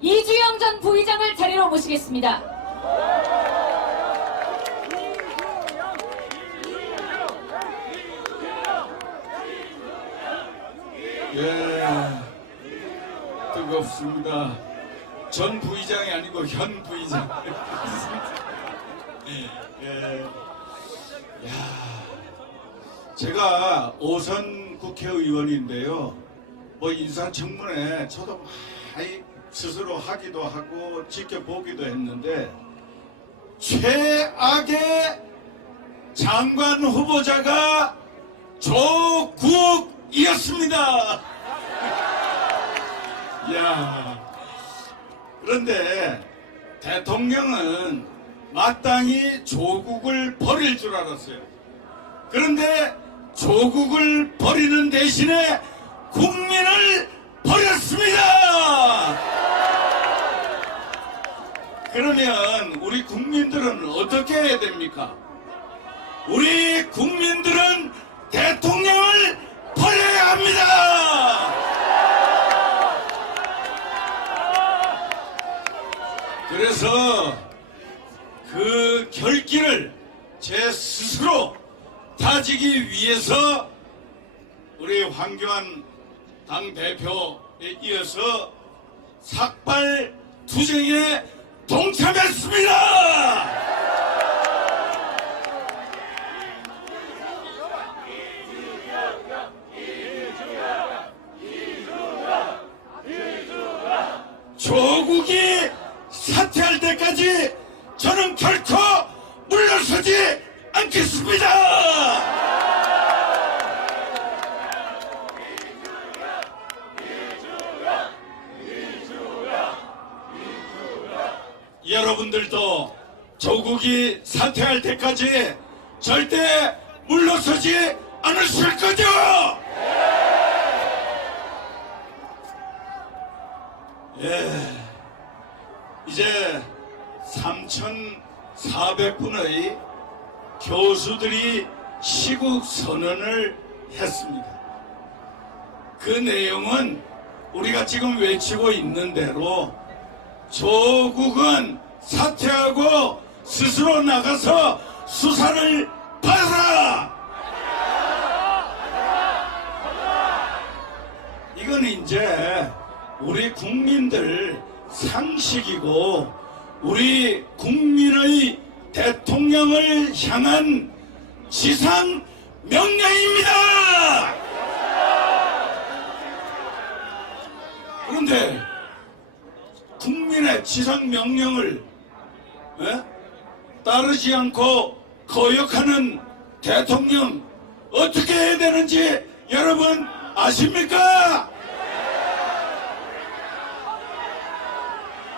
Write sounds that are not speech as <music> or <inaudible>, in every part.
이주영 전 부의장을 자리로 모시겠습니다. 예, 뜨겁습니다. 전 부의장이 아니고 현 부의장. <laughs> 예, 야, 제가 오선 국회의원인데요. 뭐 인사청문회 저도 많이 스스로 하기도 하고 지켜보기도 했는데 최악의 장관 후보자가 조국이었습니다. <laughs> 야 그런데 대통령은 마땅히 조국을 버릴 줄 알았어요. 그런데 조국을 버리는 대신에 국민을 버렸습니다. 그러면 우리 국민들은 어떻게 해야 됩니까? 우리 국민들은 대통령을 버려야 합니다. 그래서 그 결기를 제 스스로 다지기 위해서 우리 황교안 당 대표에 이어서 삭발 투쟁에 동참했습니다. 조국이 사퇴할 때까지 저는 결코 물러서지 않겠습니다. 여러분들도 조국이 사퇴할 때까지 절대 물러서지 않으실 거죠? 예. 이제 3,400분의 교수들이 시국 선언을 했습니다. 그 내용은 우리가 지금 외치고 있는 대로 조국은 사퇴하고 스스로 나가서 수사를 받아라! 이건 이제 우리 국민들 상식이고 우리 국민의 대통령을 향한 지상 명령입니다. 그런데 국민의 지상 명령을 에? 따르지 않고 거역하는 대통령 어떻게 해야 되는지 여러분 아십니까?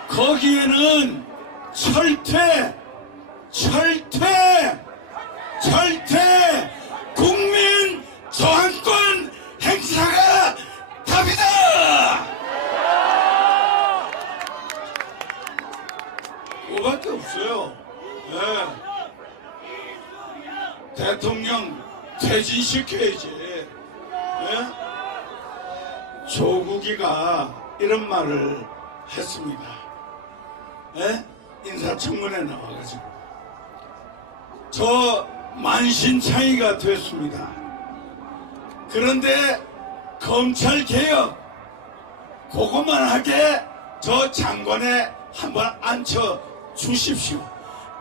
거기에는 철퇴, 철퇴, 철퇴, 그거밖에 없어요. 예. 대통령 퇴진시켜야지. 예? 조국이가 이런 말을 했습니다. 예? 인사청문회 나와가지고 저 만신창이가 됐습니다. 그런데 검찰 개혁 그것만 하게 저 장관에 한번 앉혀 주십시오.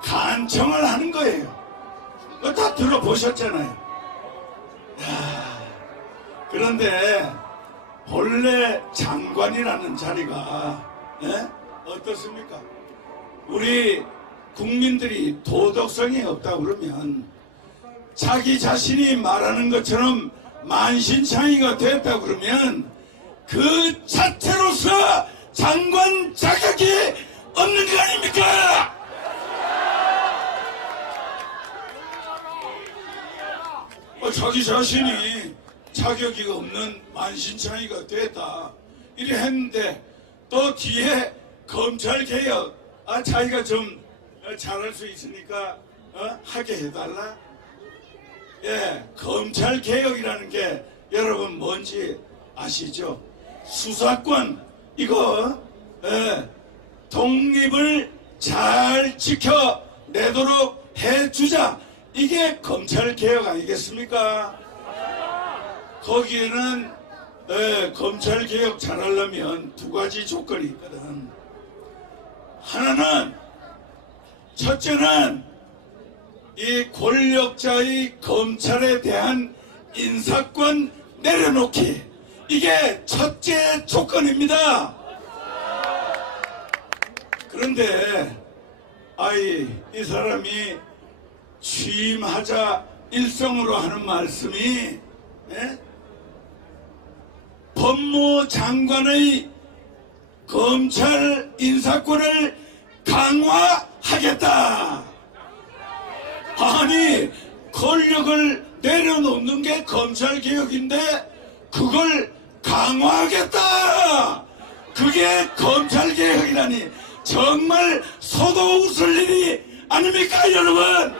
간청을 하는 거예요. 다 들어보셨잖아요. 야, 그런데 본래 장관이라는 자리가 예? 어떻습니까? 우리 국민들이 도덕성이 없다 그러면 자기 자신이 말하는 것처럼 만신창이가 됐다 그러면 그 자체로서 장관 자격이 없는 거 아닙니까? 어, 자기 자신이 자격이 없는 만신창이가 됐다. 이래 했는데 또 뒤에 검찰 개혁 아 자기가 좀 어, 잘할 수 있으니까 어, 하게 해달라? 예 검찰 개혁이라는 게 여러분 뭔지 아시죠? 수사권 이거 예, 독립을 잘 지켜내도록 해주자. 이게 검찰 개혁 아니겠습니까? 거기에는 에, 검찰 개혁 잘하려면 두 가지 조건이 있거든. 하나는 첫째는 이 권력자의 검찰에 대한 인사권 내려놓기 이게 첫째 조건입니다. 그런데 아이 이 사람이 취임하자 일성으로 하는 말씀이 예? 법무 장관의 검찰 인사권을 강화하겠다. 아니 권력을 내려놓는 게 검찰 개혁인데 그걸 강화하겠다. 그게 검찰 개혁이라니 정말 소도 웃을 일이 아닙니까 여러분?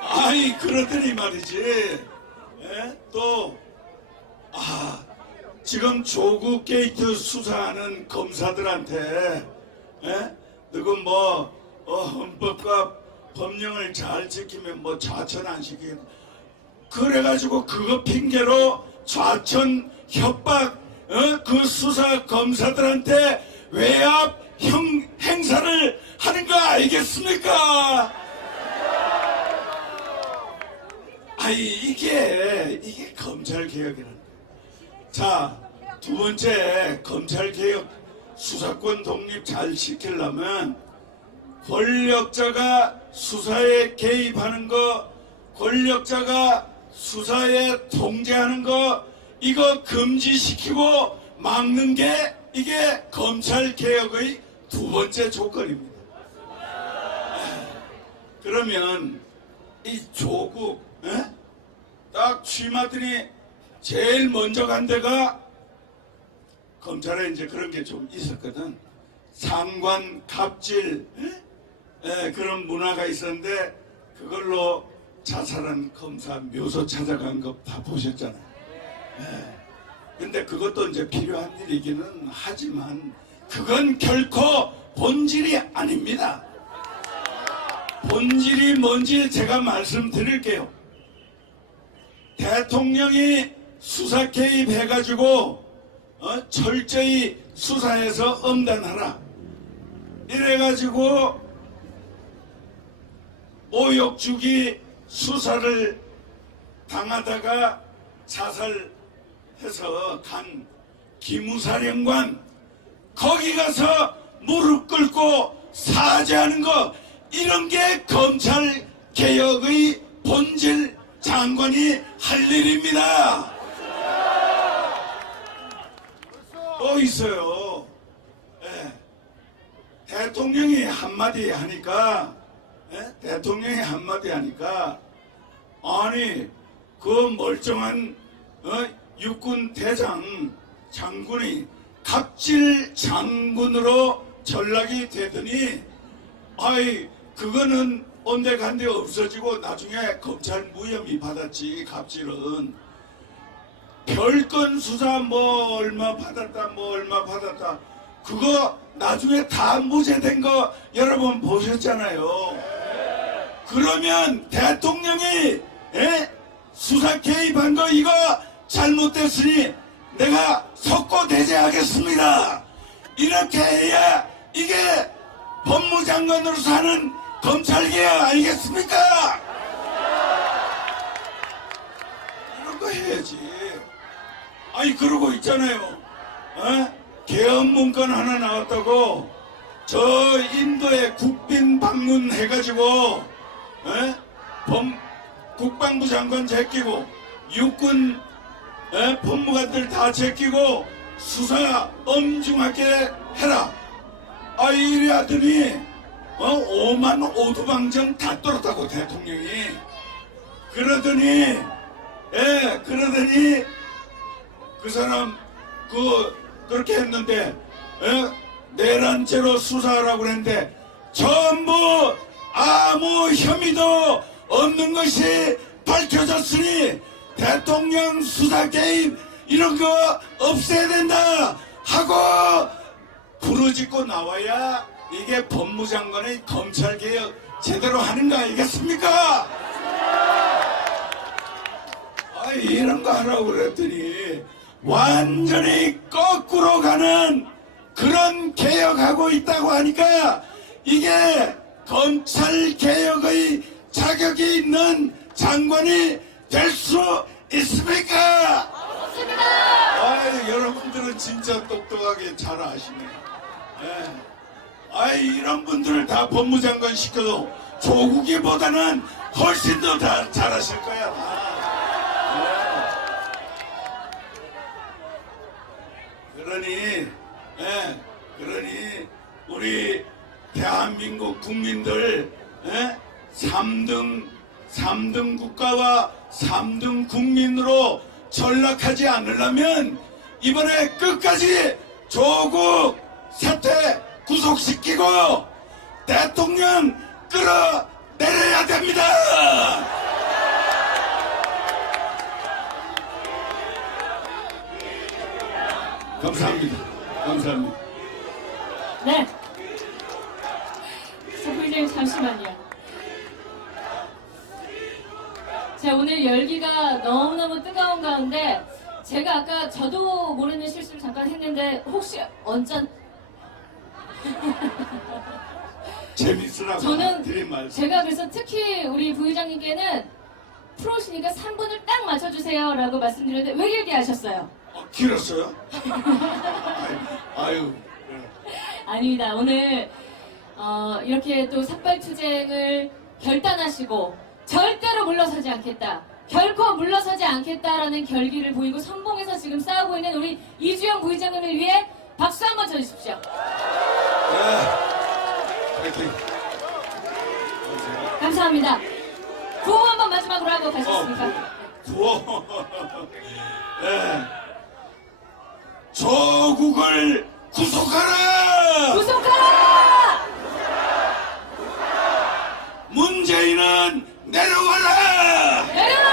아이 그러더니 말이지 예? 또 아, 지금 조국 게이트 수사하는 검사들한테 예? 누구 뭐 어, 헌법과 법령을 잘 지키면 뭐 좌천 안 시키겠다 그래가지고 그거 핑계로 좌천 협박 어? 그 수사 검사들한테 외압 형, 행사를 하는 거 알겠습니까? 아이 이게 이게 검찰 개혁이라는 자, 두 번째 검찰 개혁 수사권 독립 잘 지키려면 권력자가 수사에 개입하는 거, 권력자가 수사에 통제하는 거 이거 금지시키고 막는 게 이게 검찰 개혁의 두 번째 조건입니다. 그러면 이 조국 에? 딱 취임하더니 제일 먼저 간 데가 검찰에 이제 그런 게 좀 있었거든. 상관 갑질 에? 에, 그런 문화가 있었는데 그걸로 자살한 검사 묘소 찾아간 거 다 보셨잖아요. 에. 근데 그것도 이제 필요한 일이기는 하지만 그건 결코 본질이 아닙니다. 본질이 뭔지 제가 말씀드릴게요. 대통령이 수사 개입해가지고 어, 철저히 수사해서 엄단하라. 이래가지고 오역죽이 수사를 당하다가 자살 해서 간 기무사령관 거기 가서 무릎 꿇고 사죄하는 거 이런 게 검찰 개혁의 본질 장관이 할 일입니다. 또 있어요. 예. 대통령이 한마디 하니까 예? 대통령이 한마디 하니까 아니 그 멀쩡한 어? 육군 대장 장군이 갑질 장군으로 전락이 되더니 아이 그거는 온데간데 없어지고 나중에 검찰 무혐의 받았지 갑질은. 별건 수사 뭐 얼마 받았다 뭐 얼마 받았다. 그거 나중에 다 무죄된 거 여러분 보셨잖아요. 그러면 대통령이 예? 수사 개입한 거 이거 잘못됐으니 내가 석고 대제하겠습니다 이렇게 해야 이게 법무장관으로 사는 검찰개혁 아니겠습니까? 이런 거 해야지. 아니 그러고 있잖아요. 어? 개헌 문건 하나 나왔다고 저 인도에 국빈 방문해가지고 어? 범, 국방부 장관 제끼고 육군 어? 법무관들 다 제끼고 수사 엄중하게 해라. 아 이래 하더니 어, 5만 오두방정 다 떨었다고 대통령이 그러더니 예 그러더니 그 사람 그 그렇게 했는데 예, 내란죄로 수사하라고 그랬는데 전부 아무 혐의도 없는 것이 밝혀졌으니 대통령 수사 개입 이런 거 없애야 된다 하고 부르짖고 나와야 이게 법무장관의 검찰개혁 제대로 하는 거 아니겠습니까? 아, 이런 거 하라고 그랬더니 완전히 거꾸로 가는 그런 개혁하고 있다고 하니까 이게 검찰 개혁의 자격이 있는 장관이 될 수 있습니까? 좋습니다. 아, 여러분들은 진짜 똑똑하게 잘 아시네. 예. 아, 이런 분들을 다 법무장관 시켜도 조국이보다는 훨씬 더 다, 잘하실 거야. 다. 예. 그러니, 예, 그러니 우리 대한민국 국민들 예? 3등 3등 국가와 3등 국민으로 전락하지 않으려면 이번에 끝까지 조국 사태 구속시키고 대통령 끌어내려야 됩니다. 감사합니다. 감사합니다. 네. 자, 부의장님 잠시만요. 자, 오늘 열기가 너무너무 뜨거운 가운데 제가 아까 저도 모르는 실수를 잠깐 했는데 혹시 언짢 <laughs> 재밌으라고 저는 드린 말씀. 제가 그래서 특히 우리 부의장님께는 프로시니까 3분을 딱 맞춰주세요 라고 말씀드렸는데 왜 얘기하셨어요? 어, 길었어요? 아유, 아유. 네. 아닙니다. 오늘 어, 이렇게 또 삭발 투쟁을 결단하시고 절대로 물러서지 않겠다. 결코 물러서지 않겠다라는 결기를 보이고 선봉에서 지금 싸우고 있는 우리 이주영 부의장님을 위해 박수 한번 쳐주십시오. 네. 파이팅. 감사합니다. 구호 한번 마지막으로 하고 어, 가셨습니까? 구호. 네. <laughs> 조국을 구속하라! 구속하라! 문재인은 내려와라! 내려놔라!